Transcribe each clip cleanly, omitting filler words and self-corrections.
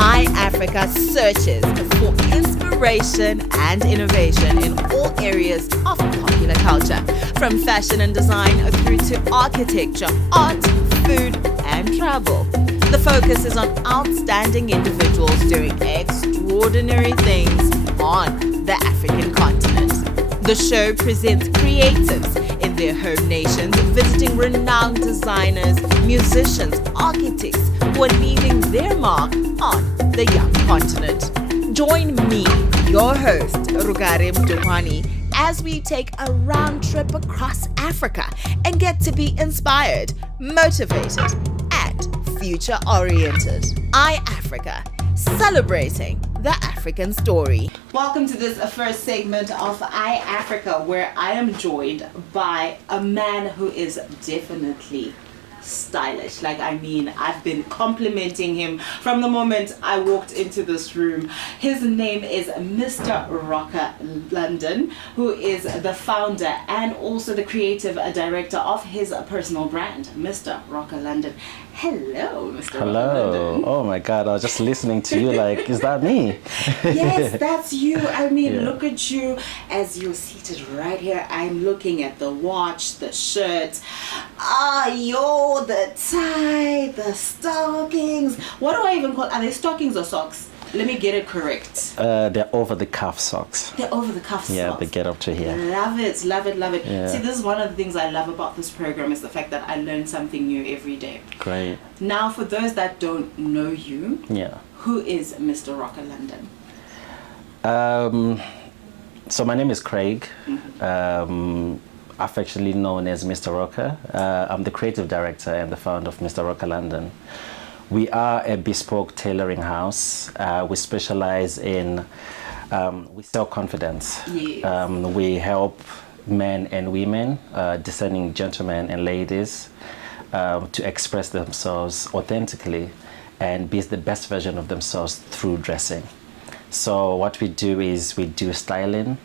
iAfrica searches for inspiration and innovation in all areas of popular culture, from fashion and design through to architecture, art, food, and travel. The focus is on outstanding individuals doing extraordinary things on the African continent. The show presents creatives in their home nations, visiting renowned designers, musicians, architects who are leaving their mark on the young continent. Join me, your host, Rugarim Dukwani, as we take a round trip across Africa and get to be inspired, motivated, and future-oriented. iAfrica, celebrating the African story. Welcome to this first segment of iAfrica, where I am joined by a man who is definitely stylish. I've been complimenting him from the moment I walked into this room. His name is Mr. Rocca London, who is the founder and also the creative director of his personal brand, Mr. Rocca London. Hello, Mr. Hello. Rocca London. Oh my God, I was just listening to you like, is that me? Yes, that's you. Look at you as you're seated right here. I'm looking at the watch, the shirt, the tie, the stockings. What do I even call? Are they stockings or socks? Let me get it correct. They're over-the-cuff socks. They're over-the-cuff socks. Yeah, they get up to here. Love it, love it, love it. Yeah. See, this is one of the things I love about this program, is the fact that I learn something new every day. Great. Now, for those that don't know you, Yeah. who is Mr. Rocca London? So my name is Craig. Mm-hmm. Affectionately known as Mr. Rocca. I'm the creative director and the founder of Mr. Rocca London. We are a bespoke tailoring house. We specialize in, we sell confidence. Yes. We help men and women, discerning gentlemen and ladies, to express themselves authentically and be the best version of themselves through dressing. So what we do is we do styling,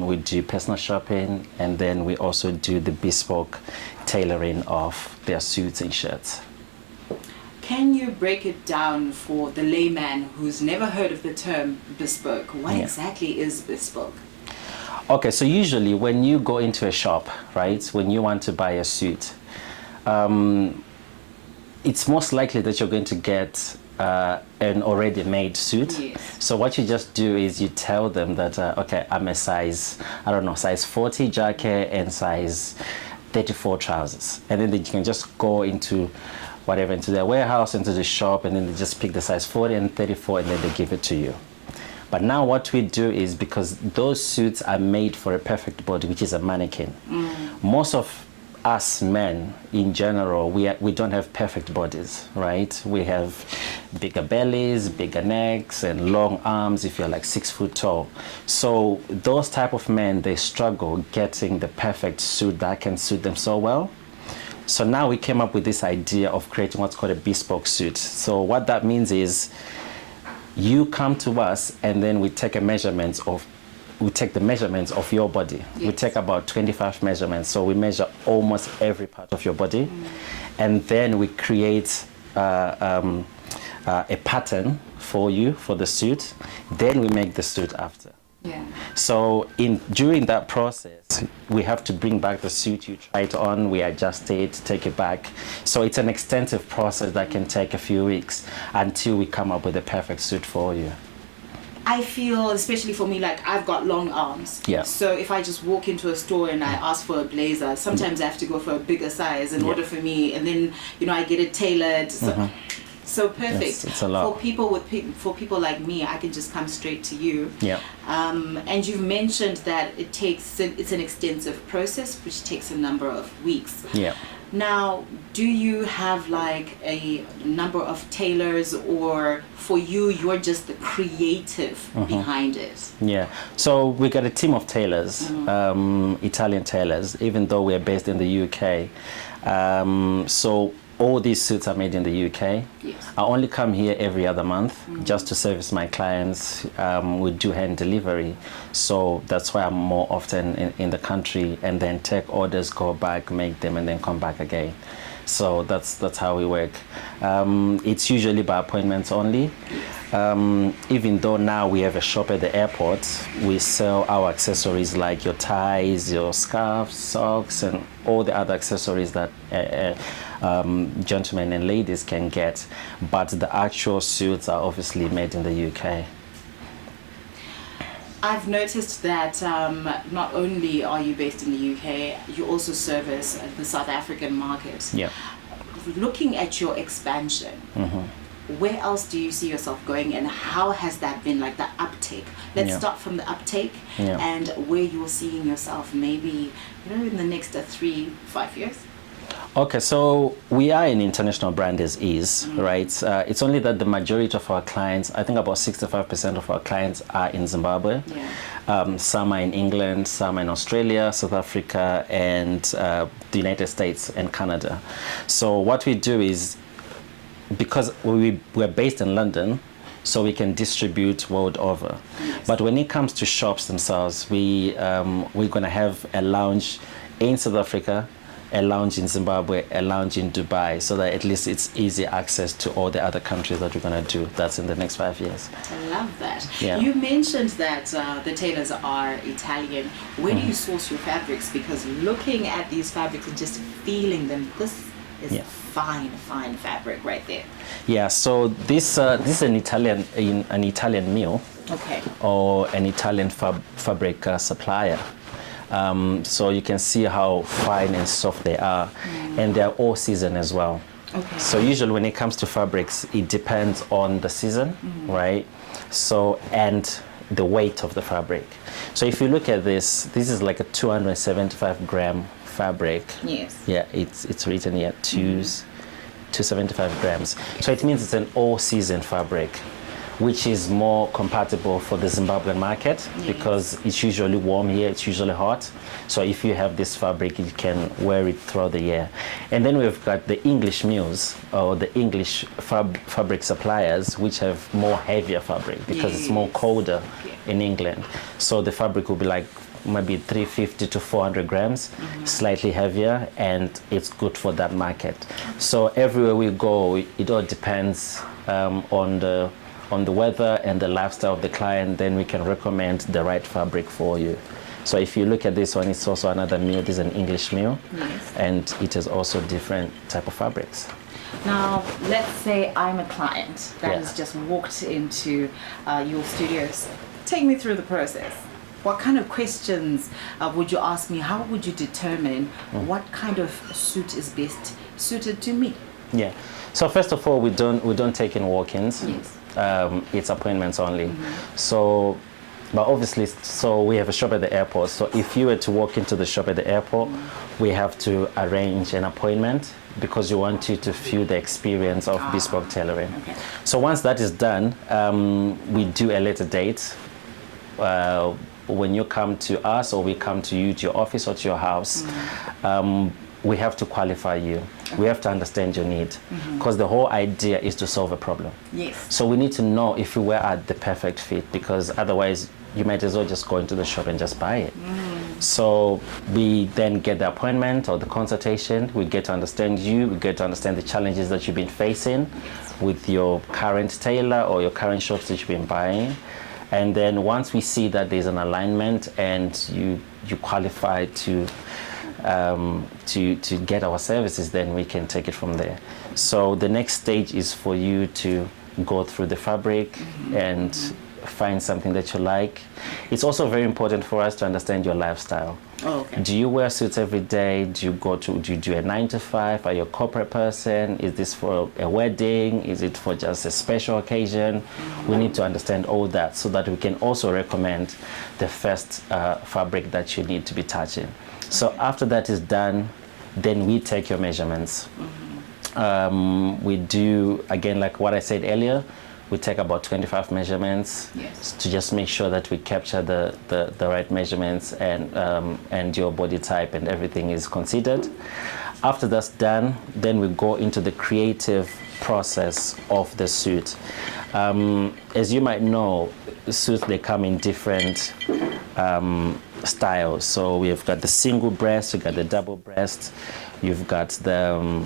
we do personal shopping, and then we also do the bespoke tailoring of their suits and shirts. Can you break it down for the layman who's never heard of the term bespoke? What exactly is bespoke? Okay, so usually when you go into a shop, right, when you want to buy a suit, it's most likely that you're going to get an already made suit. Yes. So what you just do is you tell them that, okay, I'm a size 40 jacket and size 34 trousers. And then you can just go into their warehouse, into the shop, and then they just pick the size 40 and 34, and then they give it to you. But now what we do is, because those suits are made for a perfect body, which is a mannequin. Most of us men in general, we don't have perfect bodies, right? We have bigger bellies, bigger necks, and long arms if you're like 6 foot tall. So those type of men, they struggle getting the perfect suit that can suit them so well. So now we came up with this idea of creating what's called a bespoke suit. So what that means is you come to us and then we take the measurements of your body. Yes. We take about 25 measurements. So we measure almost every part of your body. And then we create a pattern for you for the suit. Then we make the suit after. Yeah. So during that process, we have to bring back the suit, you try it on, we adjust it, take it back. So it's an extensive process that can take a few weeks until we come up with a perfect suit for you. I feel, especially for me, like I've got long arms. Yeah. So if I just walk into a store and I ask for a blazer, sometimes I have to go for a bigger size in order for me, and then I get it tailored. So perfect. Yes, it's a lot. For people like me, I can just come straight to you. Yeah. And you've mentioned that it's an extensive process which takes a number of weeks. Yeah. Now, do you have like a number of tailors, or for you're just the creative behind it? Yeah. So we got a team of tailors, Italian tailors, even though we're based in the UK. So all these suits are made in the UK. Yes. I only come here every other month just to service my clients. We do hand delivery, so that's why I'm more often in the country, and then take orders, go back, make them, and then come back again. So that's how we work. It's usually by appointments only. Even though now we have a shop at the airport, we sell our accessories like your ties, your scarves, socks, and all the other accessories that gentlemen and ladies can get. But the actual suits are obviously made in the UK. I've noticed that not only are you based in the UK, you also service the South African market. Yeah. Looking at your expansion, where else do you see yourself going, and how has that been, like the uptake? Let's start from the uptake and where you're seeing yourself maybe, in the next 3-5 years. Okay, so we are an international brand as is, right? It's only that the majority of our clients, I think about 65% of our clients are in Zimbabwe. Some are in England, some are in Australia, South Africa, and the United States and Canada. So what we do is, because we're based in London, so we can distribute world over. But when it comes to shops themselves, we're going to have a lounge in South Africa, a lounge in Zimbabwe, a lounge in Dubai, so that at least it's easy access to all the other countries that we're going to do. That's in the next 5 years. I love that. Yeah. You mentioned that the tailors are Italian. Where do you source your fabrics? Because looking at these fabrics and just feeling them, this is fine fabric right there. Yeah, so this is an Italian mill, or an Italian fabric supplier. So you can see how fine and soft they are, and they're all season as well. So usually when it comes to fabrics, it depends on the season, right? So, and the weight of the fabric. So if you look at this is like a 275 gram fabric. Yes. Yeah, it's written here, 275 grams. So it means it's an all-season fabric, which is more compatible for the Zimbabwean market because it's usually warm here, it's usually hot. So if you have this fabric, you can wear it throughout the year. And then we've got the English mills, or the English fabric suppliers, which have more heavier fabric because it's more colder in England. So the fabric will be like maybe 350 to 400 grams, slightly heavier, and it's good for that market. So everywhere we go, it all depends on the weather and the lifestyle of the client, then we can recommend the right fabric for you. So if you look at this one, it's also another mill. This is an English mill, and it has also different type of fabrics. Now, let's say I'm a client that has just walked into your studios. Take me through the process. What kind of questions would you ask me? How would you determine what kind of suit is best suited to me? Yeah. So first of all, we don't take in walk-ins. It's appointments only. So, but obviously, so we have a shop at the airport. So if you were to walk into the shop at the airport, we have to arrange an appointment because we want you to feel the experience of bespoke tailoring. So once that is done, we do a later date. When you come to us, or we come to you, to your office or to your house, we have to qualify you. We have to understand your need, because the whole idea is to solve a problem. So we need to know if we were the perfect fit, because otherwise you might as well just go into the shop and just buy it. So we then get the appointment or the consultation. We get to understand you. We get to understand the challenges that you've been facing with your current tailor or your current shops that you've been buying. And then once we see that there's an alignment and you qualify to get our services, then we can take it from there. So the next stage is for you to go through the fabric and find something that you like. It's also very important for us to understand your lifestyle. Do you wear suits every day? Do you do a 9 to 5? Are you a corporate person? Is this for a wedding? Is it for just a special occasion? We need to understand all that so that we can also recommend the first fabric that you need to be touching. So after that is done, then we take your measurements. We do, again, like what I said earlier, we take about 25 measurements to just make sure that we capture the right measurements and your body type and everything is considered. After that's done, then we go into the creative process of the suit. As you might know, suits, they come in different styles. So we've got the single breast, you've got the double breast, you've got the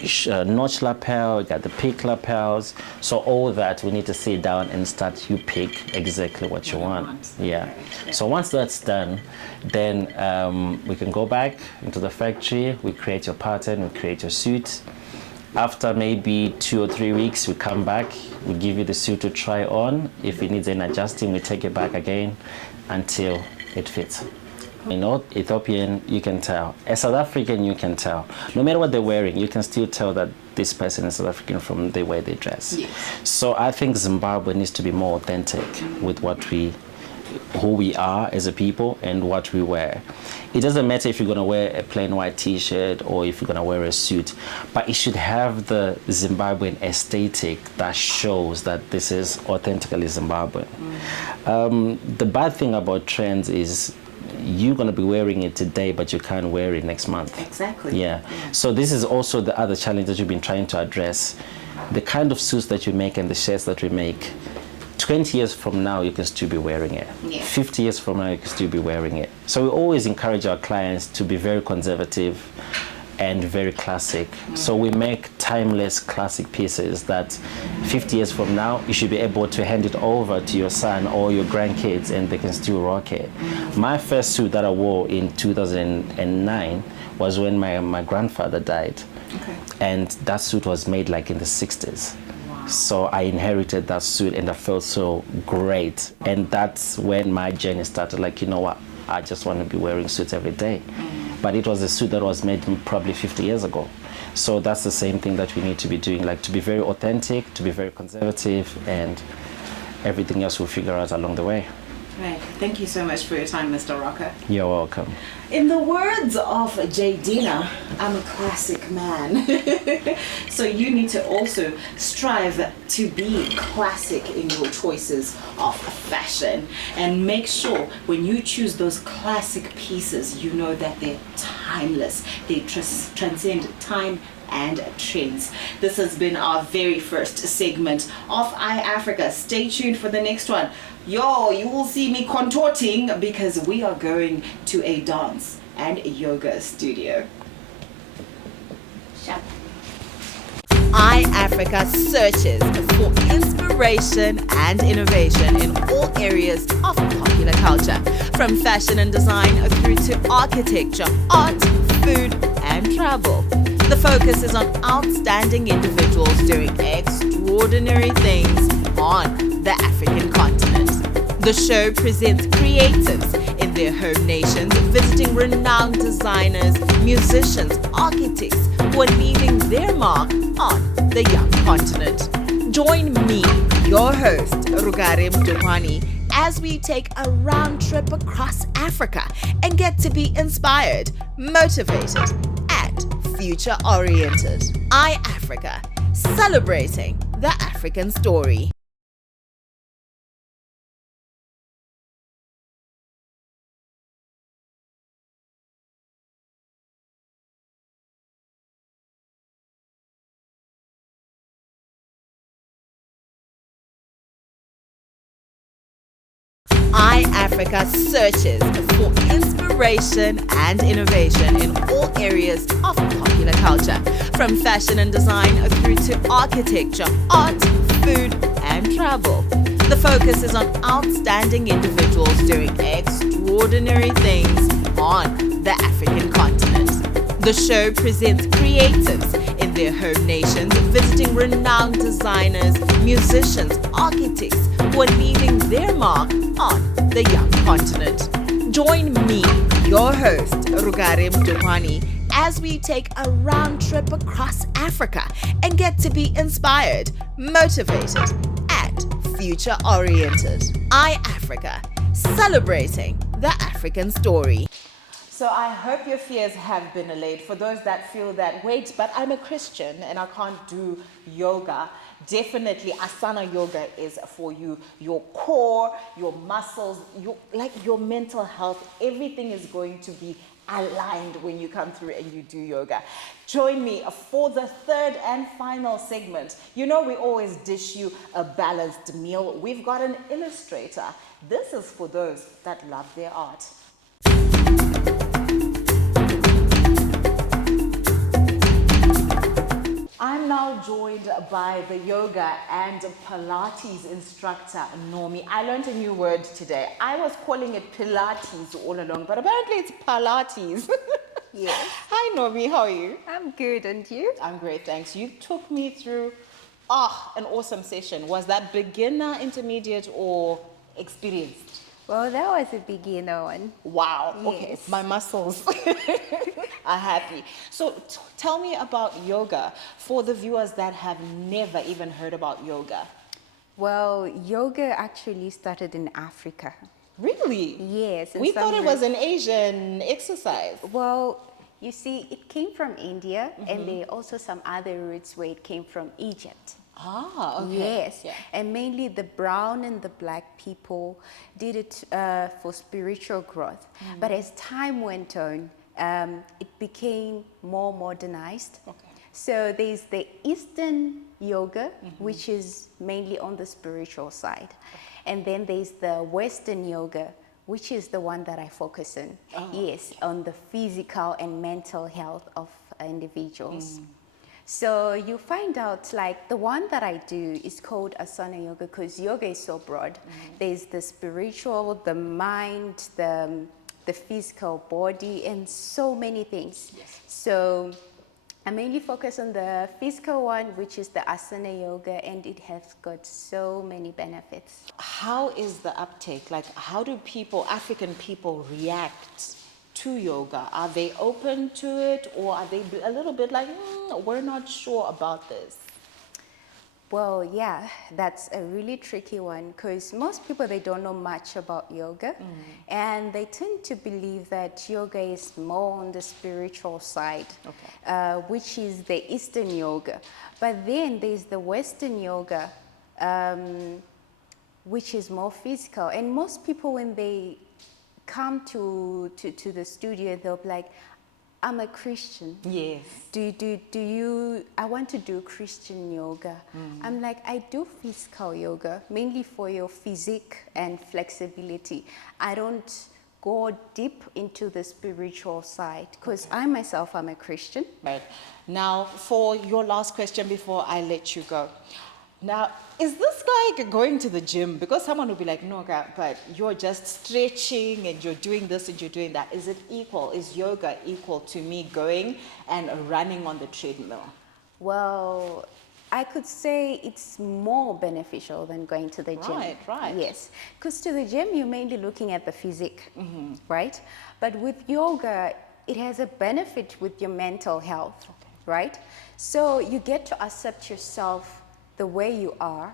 notch lapel, you got the peak lapels. So all that, we need to sit down and start you pick exactly what you want. Yeah. So once that's done, then we can go back into the factory, we create your pattern, we create your suit. After maybe 2 or 3 weeks, we come back, we give you the suit to try on. If it needs any adjusting, we take it back again until it fits. You know, Ethiopian, you can tell. A South African, you can tell. No matter what they're wearing, you can still tell that this person is South African from the way they dress. Yes. So I think Zimbabwe needs to be more authentic with who we are as a people and what we wear. It doesn't matter if you're going to wear a plain white t-shirt or if you're going to wear a suit, but it should have the Zimbabwean aesthetic that shows that this is authentically Zimbabwean. The bad thing about trends is you're going to be wearing it today, but you can't wear it next month. Exactly. Yeah. So this is also the other challenge that you've been trying to address. The kind of suits that you make and the shirts that we make, 20 years from now, you can still be wearing it. Yeah. 50 years from now, you can still be wearing it. So we always encourage our clients to be very conservative and very classic. So we make timeless classic pieces that 50 years from now, you should be able to hand it over to your son or your grandkids and they can still rock it. My first suit that I wore in 2009 was when my grandfather died. Okay. And that suit was made like in the 60s. So I inherited that suit and I felt so great. And that's when my journey started. Like, you know what? I just want to be wearing suits every day. But it was a suit that was made probably 50 years ago. So that's the same thing that we need to be doing, like to be very authentic, to be very conservative, and everything else we'll figure out along the way. Right. Thank you so much for your time, Mr. Rocca. You're welcome. In the words of Jadina, I'm a classic man. So you need to also strive to be classic in your choices of fashion. And make sure when you choose those classic pieces, you know that they're timeless. They transcend time and trends. This has been our very first segment of iAfrica. Stay tuned for the next one. Yo, you will see me contorting because we are going to a dance and yoga studio. iAfrica searches for inspiration and innovation in all areas of popular culture, from fashion and design through to architecture, art, food, and travel. The focus is on outstanding individuals doing extraordinary things on the African continent. The show presents creatives in their home nations, visiting renowned designers, musicians, architects who are leaving their mark on the young continent. Join me, your host, Rugare Mdopani, as we take a round trip across Africa and get to be inspired, motivated, and future-oriented. iAfrica, celebrating the African story. iAfrica searches for inspiration and innovation in all areas of popular culture, from fashion and design through to architecture, art, food, and travel. The focus is on outstanding individuals doing extraordinary things on the African continent. The show presents creatives in their home nations, visiting renowned designers, musicians, architects who are leaving their mark on the young continent. Join me, your host, Rugare Mdopani, as we take a round trip across Africa and get to be inspired, motivated, and future-oriented. iAfrica, celebrating the African story. So I hope your fears have been allayed. For those that feel that, wait, but I'm a Christian and I can't do yoga, definitely Asana Yoga is for you. Your core, your muscles, your mental health, everything is going to be aligned when you come through and you do yoga. Join me for the third and final segment. You know, we always dish you a balanced meal. We've got an illustrator. This is for those that love their art. I'm now joined by the yoga and Pilates instructor, Nomi. I learned a new word today. I was calling it Pilates all along, but apparently it's Pilates. Yes. Hi, Nomi. How are you? I'm good, and you? I'm great, thanks. You took me through an awesome session. Was that beginner, intermediate, or experienced? Well, that was a beginner one. Wow. Okay. Yes. My muscles are happy. So tell me about yoga for the viewers that have never even heard about yoga. Well, yoga actually started in Africa. Really? Yes. We thought it was an Asian exercise. Well, you see, it came from India, and there are also some other roots where it came from Egypt. Ah, okay. Yes, Yeah. and mainly the brown and the black people did it for spiritual growth. But as time went on, it became more modernized. Okay. So there's the Eastern yoga, which is mainly on the spiritual side. And then there's the Western yoga, which is the one that I focus on. Oh. Yes, on the physical and mental health of individuals. So you find out, like, the one that I do is called asana yoga because yoga is so broad. There's the spiritual, the mind, the physical body, and so many things. Yes. So I mainly focus on the physical one, which is the asana yoga, and it has got so many benefits. How is the uptake? Like, how do people, African people, react to yoga? Are they open to it, or are they a little bit like, we're not sure about this? Well, yeah, that's a really tricky one because most people, they don't know much about yoga, and they tend to believe that yoga is more on the spiritual side, which is the Eastern yoga. But then there's the Western yoga, which is more physical. And most people, when they come to the studio, they'll be like, I'm a Christian. Yes. I want to do Christian yoga. I'm like, I do physical yoga, mainly for your physique and flexibility. I don't go deep into the spiritual side because I myself am a Christian. Right. Now, for your last question before I let you go. Now, is this like going to the gym? Because someone will be like, no, but you're just stretching and you're doing this and you're doing that. Is it equal? Is yoga equal to me going and running on the treadmill? Well, I could say it's more beneficial than going to the gym. Right. Yes, because to the gym, you're mainly looking at the physique, right? But with yoga, it has a benefit with your mental health, right? So you get to accept yourself the way you are.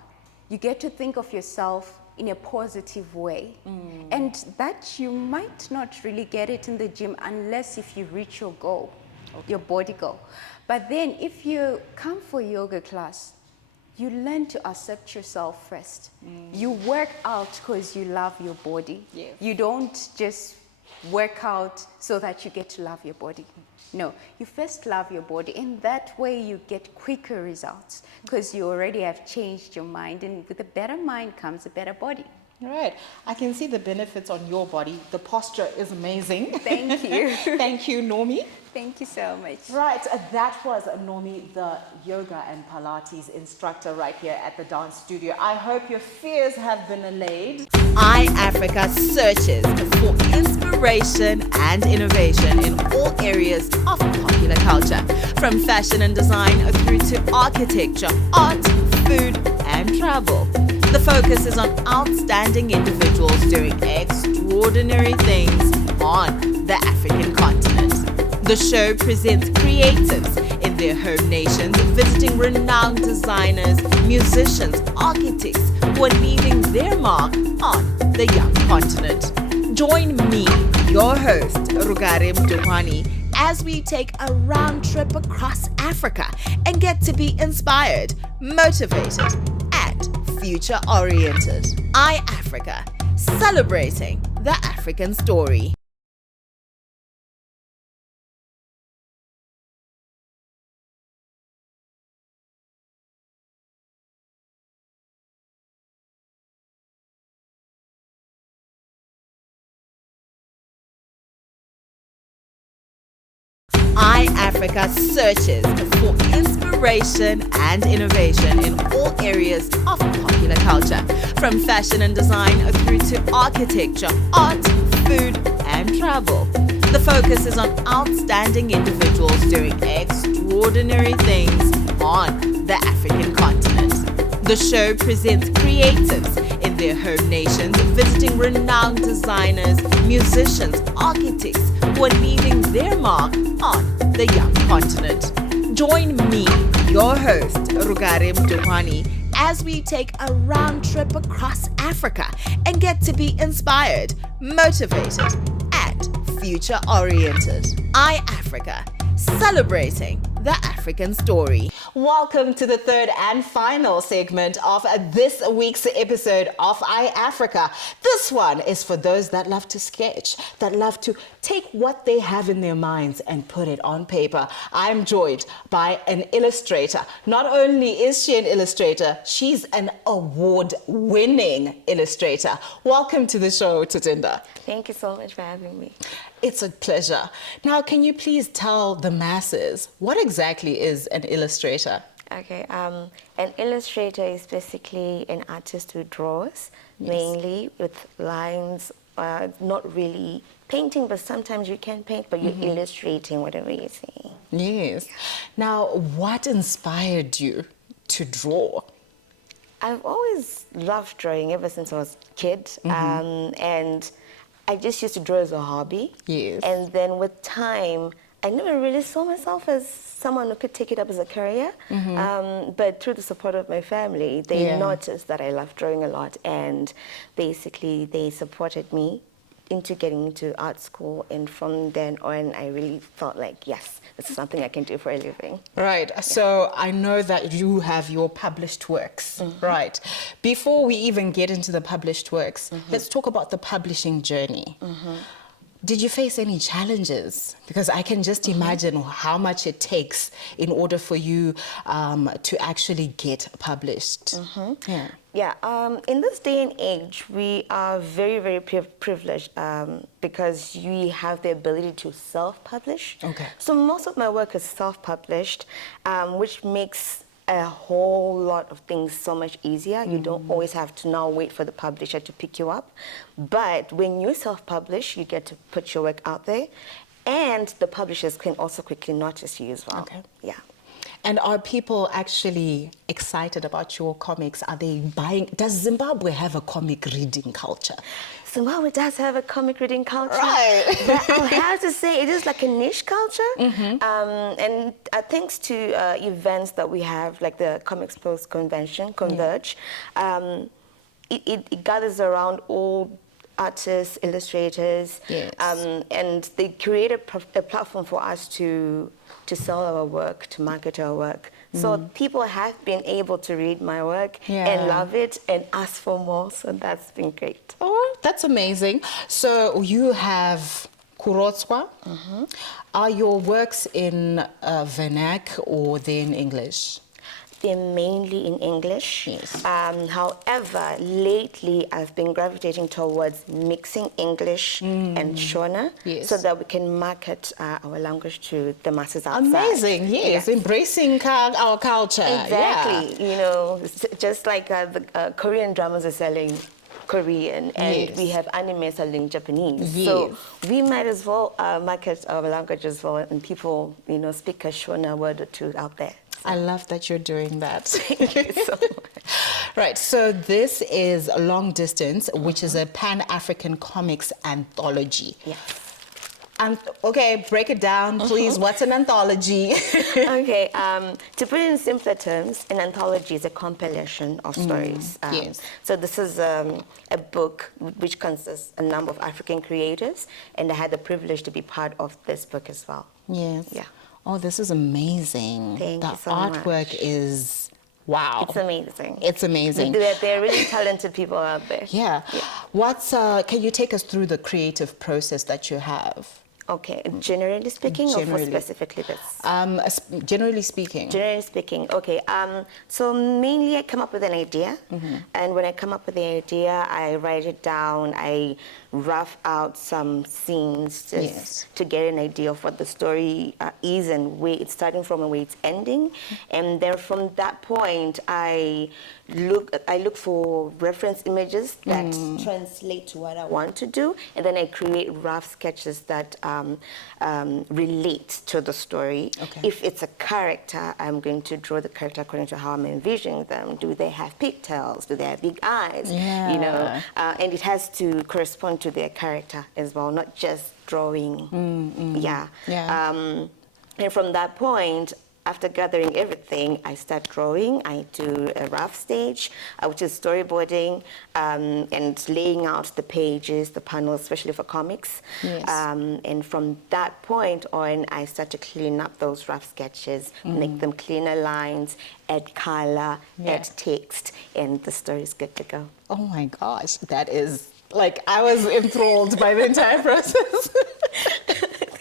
You get to think of yourself in a positive way. And that you might not really get it in the gym unless if you reach your goal, your body goal. But then if you come for yoga class, you learn to accept yourself first. You work out because you love your body. Yes. You don't just work out so that you get to love your body. No, you first love your body, and that way you get quicker results because you already have changed your mind, and with a better mind comes a better body. Right. I can see the benefits on your body. The posture is amazing. Thank you. Thank you, Nomi. Thank you so much. Right, that was Nomi, the yoga and Pilates instructor right here at the dance studio. I hope your fears have been allayed. iAfrica searches for inspiration and innovation in all areas of popular culture, from fashion and design through to architecture, art, food, and travel. The focus is on outstanding individuals doing extraordinary things on the African continent. The show presents creatives in their home nations, visiting renowned designers, musicians, architects who are leaving their mark on the young continent. Join me, your host, Rugarim Dukwani, as we take a round trip across Africa and get to be inspired, motivated, and future-oriented. iAfrica, celebrating the African story. iAfrica Africa searches for inspiration and innovation in all areas of popular culture, from fashion and design through to architecture, art, food, and travel. The focus is on outstanding individuals doing extraordinary things on the African continent. The show presents creatives in their home nations, visiting renowned designers, musicians, architects who are leaving their mark on the young continent. Join me, your host, Rugarim Dukwani, as we take a round trip across Africa and get to be inspired, motivated, and future-oriented. iAfrica, celebrating the African story. Welcome to the third and final segment of this week's episode of iAfrica. This one is for those that love to sketch, that love to take what they have in their minds and put it on paper. I'm joined by an illustrator. Not only is she an illustrator, she's an award-winning illustrator. Welcome to the show, Tatinda. Thank you so much for having me. It's a pleasure. Now, can you please tell the masses what exactly is an illustrator? Okay, an illustrator is basically an artist who draws, mainly with lines, not really painting, but sometimes you can paint, but you're illustrating whatever you're saying. Yes. Now, what inspired you to draw? I've always loved drawing ever since I was a kid, and I just used to draw as a hobby. Yes. And then with time, I never really saw myself as someone who could take it up as a career. But through the support of my family, they noticed that I loved drawing a lot, and basically they supported me into getting into art school. And from then on, I really felt like, yes, this is something I can do for a living. Right. So I know that you have your published works, right? Before we even get into the published works, let's talk about the publishing journey. Did you face any challenges? Because I can just imagine how much it takes in order for you to actually get published. In this day and age, we are very, very privileged because we have the ability to self-publish. Okay. So most of my work is self-published, which makes a whole lot of things so much easier. You don't always have to now wait for the publisher to pick you up. But when you self-publish, you get to put your work out there, and the publishers can also quickly notice you as well. Okay. Yeah. And are people actually excited about your comics? Are they buying? Does Zimbabwe have a comic reading culture? Zimbabwe does have a comic reading culture, right? But I'll have to say it is like a niche culture. And thanks to events that we have, like the Comics Post Convention, Converge, it gathers around all artists, illustrators, and they create a platform for us to sell our work, to market our work. So people have been able to read my work and love it and ask for more. So that's been great. Oh, that's amazing. So you have Kurotswa. Are your works in vernac or they're in English? They're mainly in English. Yes. However, lately I've been gravitating towards mixing English and Shona, so that we can market our language to the masses outside. Amazing, yes. Embracing our culture. Exactly. You know, just like the Korean dramas are selling Korean, and we have anime selling Japanese. So we might as well market our language as well, and people, you know, speak a Shona word or two out there. I love that you're doing that. Thank you so much. Right, so this is Long Distance, which is a Pan-African comics anthology. Yes. And okay, break it down, please. What's an anthology? Okay, to put it in simpler terms, an anthology is a compilation of stories. So this is a book which consists a number of African creators, and I had the privilege to be part of this book as well. Yes. Yeah. Oh, this is amazing. Thank you so artwork much. is wow. It's amazing. It's amazing. They're really talented people out there. Yeah. What's can you take us through the creative process that you have? Okay, generally speaking, or for Generally. specifically this? Generally speaking. Generally speaking, okay. So mainly I come up with an idea, and when I come up with the idea, I write it down. I rough out some scenes just to get an idea of what the story is and where it's starting from and where it's ending. And then from that point, I look for reference images that translate to what I want to do, and then I create rough sketches that relate to the story. Okay. If it's a character, I'm going to draw the character according to how I'm envisioning them. Do they have pigtails? Do they have big eyes? Yeah. You know, and it has to correspond to their character as well, not just drawing. Yeah. And from that point, after gathering everything, I start drawing. I do a rough stage, which is storyboarding, and laying out the pages, the panels, especially for comics. Yes. And from that point on, I start to clean up those rough sketches, make them cleaner lines, add color, add text, and the story is good to go. Oh my gosh, that is, like, I was enthralled by the entire process.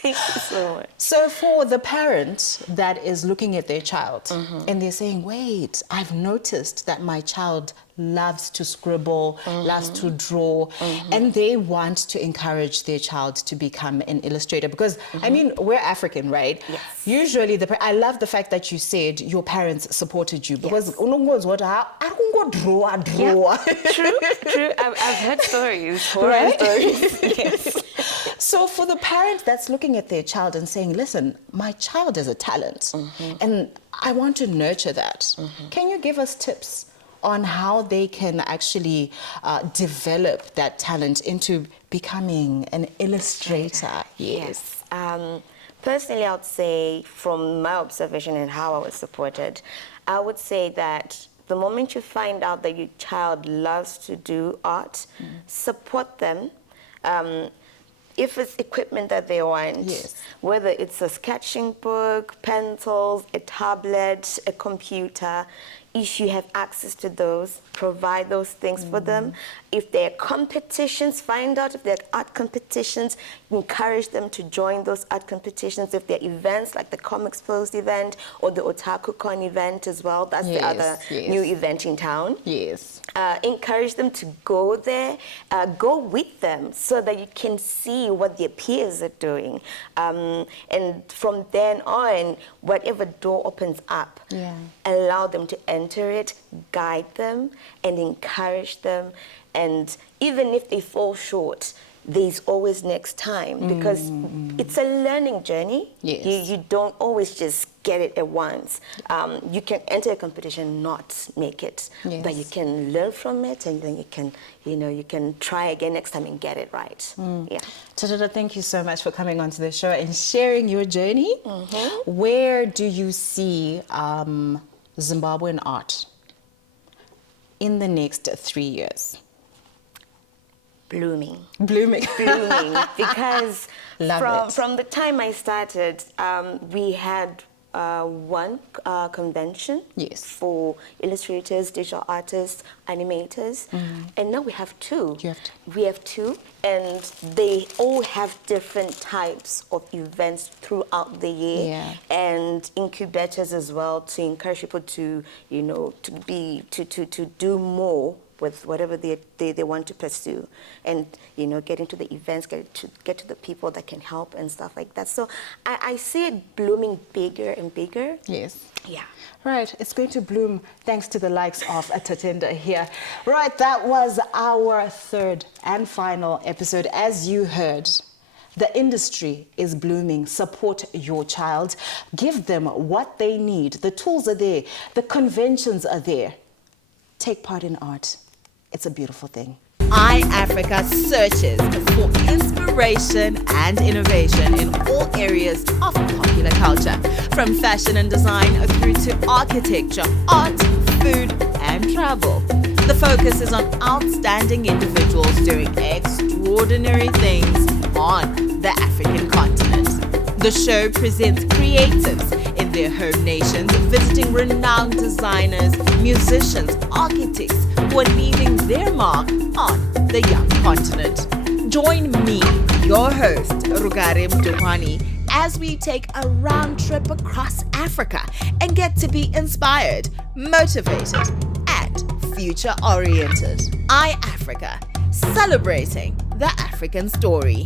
Thank you so much. So for the parent that is looking at their child and they're saying, wait, I've noticed that my child loves to scribble, loves to draw, and they want to encourage their child to become an illustrator. Because, I mean, we're African, right? Yes. Usually, I love the fact that you said your parents supported you. Because, I don't go draw. True. I've heard stories, horror stories. Yes. So for the parent that's looking at their child and saying, listen, my child is a talent, and I want to nurture that. Can you give us tips on how they can actually develop that talent into becoming an illustrator? Yes. Personally, I would say, from my observation and how I was supported, I would say that the moment you find out that your child loves to do art, support them. If it's equipment that they want, whether it's a sketching book, pencils, a tablet, a computer, if you have access to those, provide those things for them. If there are competitions, find out if there are art competitions, encourage them to join those art competitions. If there are events like the Comics Post event or the OtakuCon event as well, that's the other new event in town. Encourage them to go there, go with them so that you can see what their peers are doing. And from then on, whatever door opens up, allow them to enter it, guide them, and encourage them. And even if they fall short, there's always next time, because it's a learning journey. You don't always just get it at once. You can enter a competition, not make it, but you can learn from it, and then you can try again next time and get it right. Tadada, thank you so much for coming onto the show and sharing your journey. Where do you see Zimbabwean art in the next 3 years? Blooming. Because from the time I started, we had one convention for illustrators, digital artists, animators, and now we have two. We have two, and they all have different types of events throughout the year, and incubators as well, to encourage people to to do more with whatever they want to pursue, and get into the events, get to the people that can help and stuff like that. So I see it blooming bigger and bigger. Right, it's going to bloom thanks to the likes of Tatenda here. Right, that was our third and final episode. As you heard, the industry is blooming. Support your child. Give them what they need. The tools are there. The conventions are there. Take part in art. It's a beautiful thing. iAfrica searches for inspiration and innovation in all areas of popular culture, from fashion and design through to architecture, art, food, and travel. The focus is on outstanding individuals doing extraordinary things on the African continent. The show presents creatives in their home nations, visiting renowned designers, musicians, architects who are leaving their mark on the young continent. Join me, your host, Rugare Mdopani, as we take a round trip across Africa and get to be inspired, motivated, and future-oriented. iAfrica, celebrating the African story.